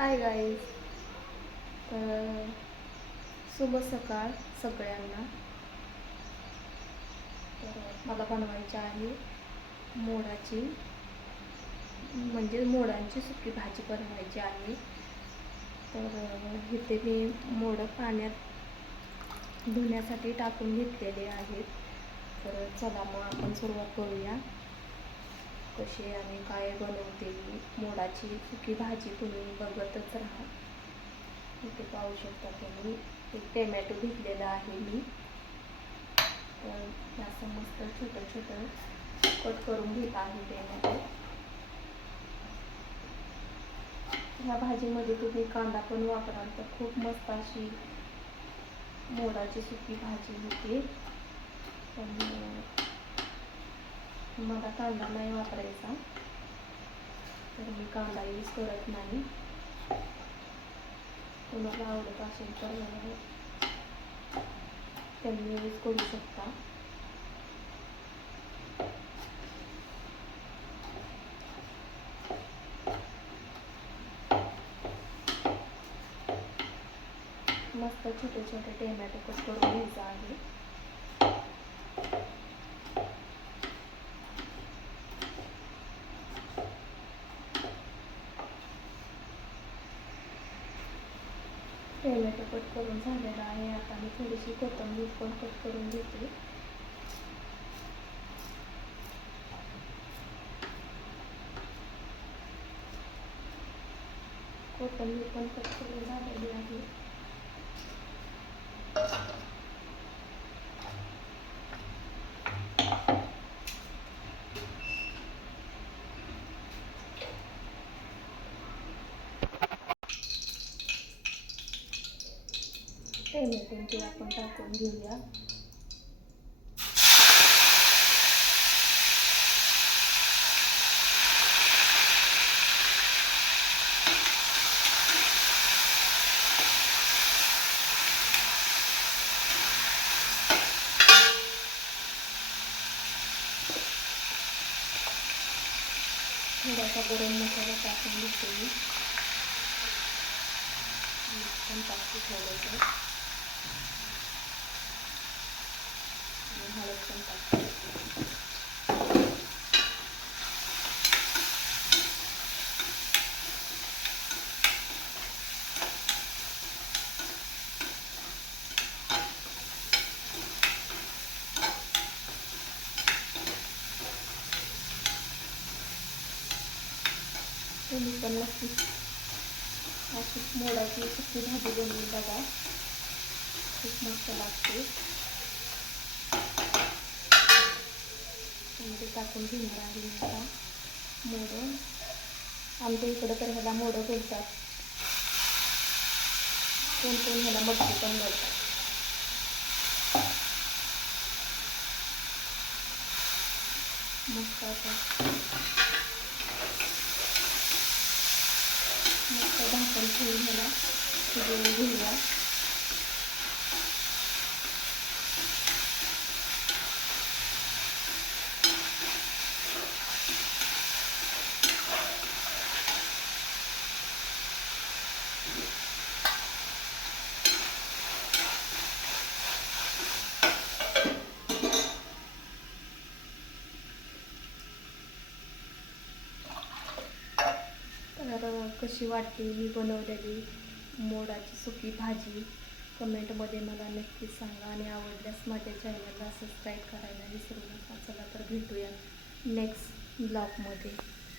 Hi guys. तर शुभ सकाळ सगळ्यांना. तर मला बनवायची आहे मोडाची मोडांची सुकी भाजी बनवायची आहे. तर इथे मी मोडं पाण्यात धुण्यासाठी टाकून घेतलेले आहेत. तर चला मग आपण सुरुवात करूया. कशी आणि काय बनवते मी मोडाची सुकी भाजी तुम्ही बघतच राहा. इथे पाहू शकता तुम्ही एक टोमॅटो घेतलेला आहे मी. तर असं मस्त छोटं छोटं कट करून घेत आहे टोमॅटो. ह्या भाजीमध्ये तुम्ही कांदा पण वापराल तर खूप मस्त अशी मोडाची सुकी भाजी होते. पण मला कांदा नाही वापरायचा, तर मी कांदा यूज करत नाही. तुम्हाला आवडत असेल तर त्यांनी यूज करू शकता. मस्त छोटे छोटे टोमॅटो कट करून घ्यायचा आहे. टोमॅटो कट करून झालेला आहे. आता मी थोडीशी कोथिंबीर पण कट करून घेते. कोथिंबीर पण कट करून झालेली आहे. टोमॅटोची आपण टाकून घेऊया. थोडासा गरम मसाला टाकून घेते मी. पण टाकून ठेवायचं आणि हळद पण टाकते. तुम्ही पण नक्की अशी मोडाची सुकी भाजी बनवून बघा, खूप मस्त लागते. ते टाकून घेणार आहे आता मोडं. आमच्या इकडं तर ह्याला मोडं बोलतात, कोण कोण ह्याला मटकी पण बोलतात. मस्त आता मस्त झाकण ठेवून ह्याला शिजवून घेऊया. तर कशी वाटते मी बनवलेली मोडाची सुकी भाजी कमेंटमध्ये मला नक्कीच सांगा. आणि आवडल्यास माझ्या चॅनलला सबस्क्राईब करायला विसरू नका. चला तर भेटूया नेक्स्ट ब्लॉगमध्ये.